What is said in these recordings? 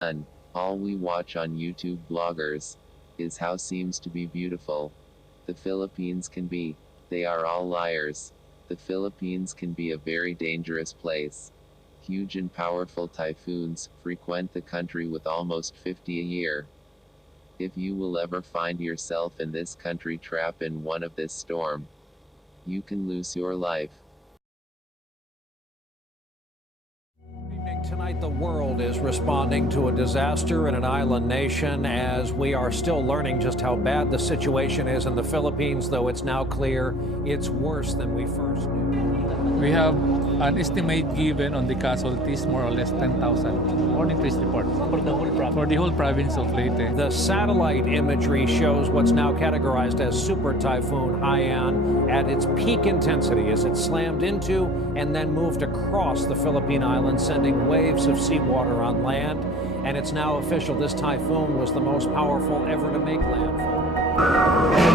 And all we watch on YouTube bloggers is how seems to be beautiful. The Philippines can be. They are all liars. The Philippines can be a very dangerous place. Huge and powerful typhoons frequent the country with almost 50 a year. If you will ever find yourself in this country trapped in one of this storm, you can lose your life. Tonight, the world is responding to a disaster in an island nation as we are still learning just how bad the situation is in the Philippines, though it's now clear it's worse than we first knew. We have an estimate given on the casualties, more or less 10,000, according to this report. For the whole province of Leyte. The satellite imagery shows what's now categorized as Super Typhoon Nayan at its peak intensity as it slammed into and then moved across the Philippine Islands, sending waves of seawater on land. And it's now official, this typhoon was the most powerful ever to make landfall.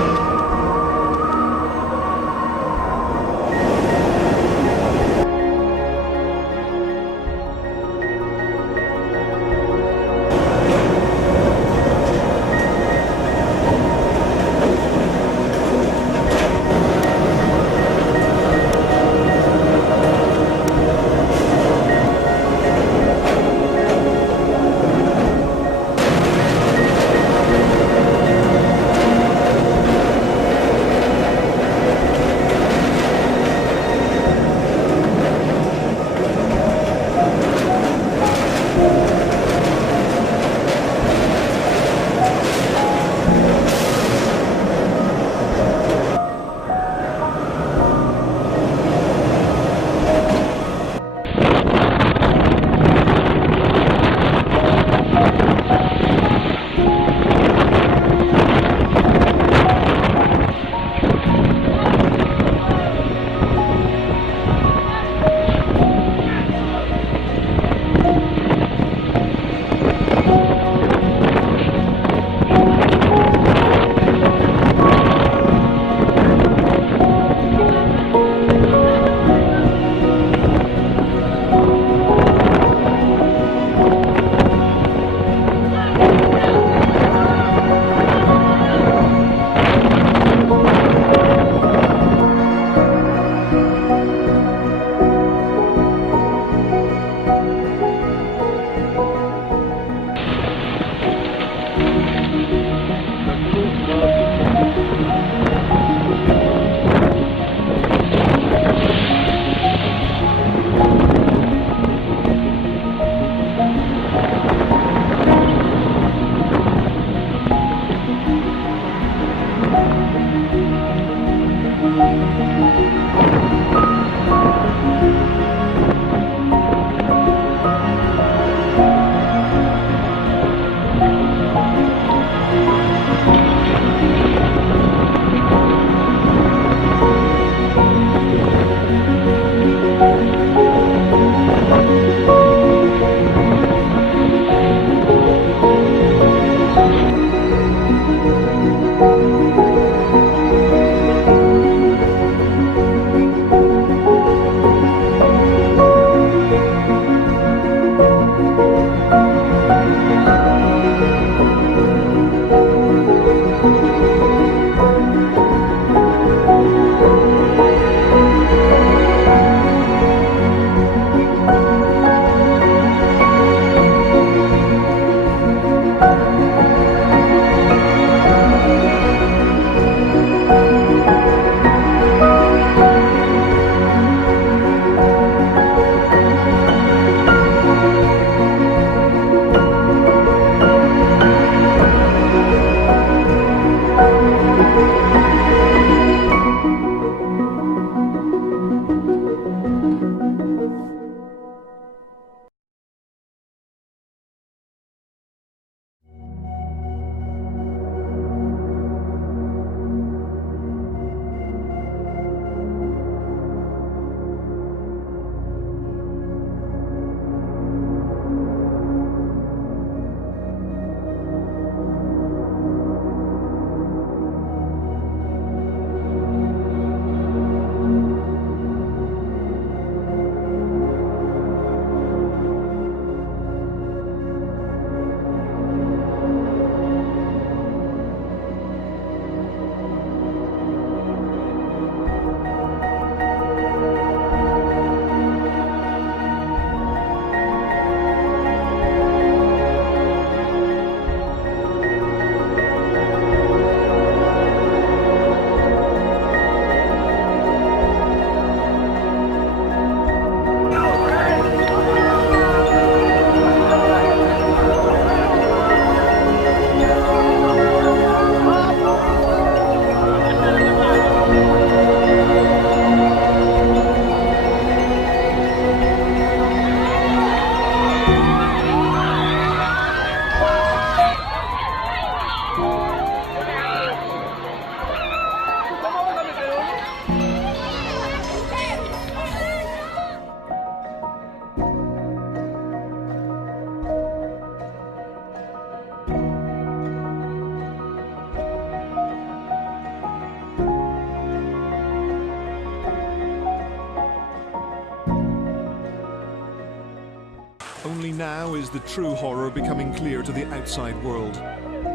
Now is the true horror becoming clear to the outside world.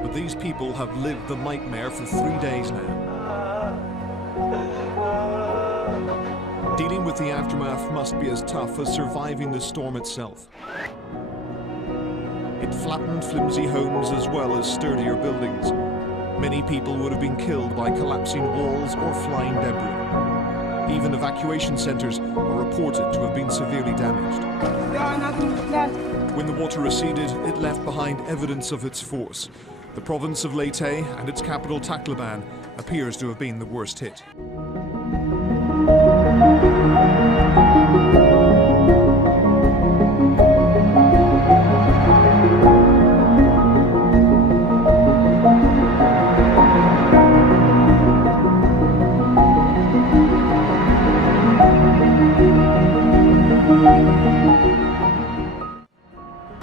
But these people have lived the nightmare for 3 days now. Dealing with the aftermath must be as tough as surviving the storm itself. It flattened flimsy homes as well as sturdier buildings. Many people would have been killed by collapsing walls or flying debris. Even evacuation centers are reported to have been severely damaged. When the water receded, it left behind evidence of its force. The province of Leyte and its capital Tacloban appears to have been the worst hit.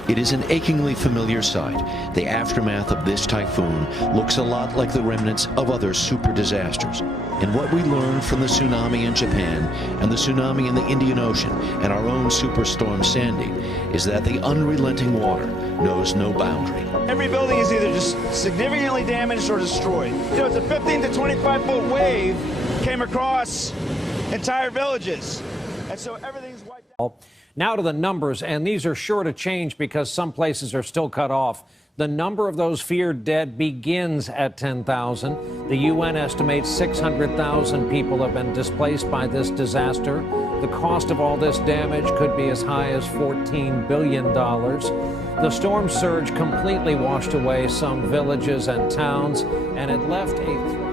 It is an achingly familiar sight. The aftermath of this typhoon looks a lot like the remnants of other super disasters. And what we learned from the tsunami in Japan and the tsunami in the Indian Ocean and our own superstorm Sandy is that the unrelenting water knows no boundary. Every building is either just significantly damaged or destroyed. You know, it's a 15 to 25-foot wave came across entire villages. And so everything's wiped out. Now to the numbers, and these are sure to change because some places are still cut off. The number of those feared dead begins at 10,000. The UN estimates 600,000 people have been displaced by this disaster. The cost of all this damage could be as high as $14 billion. The storm surge completely washed away some villages and towns, and it left a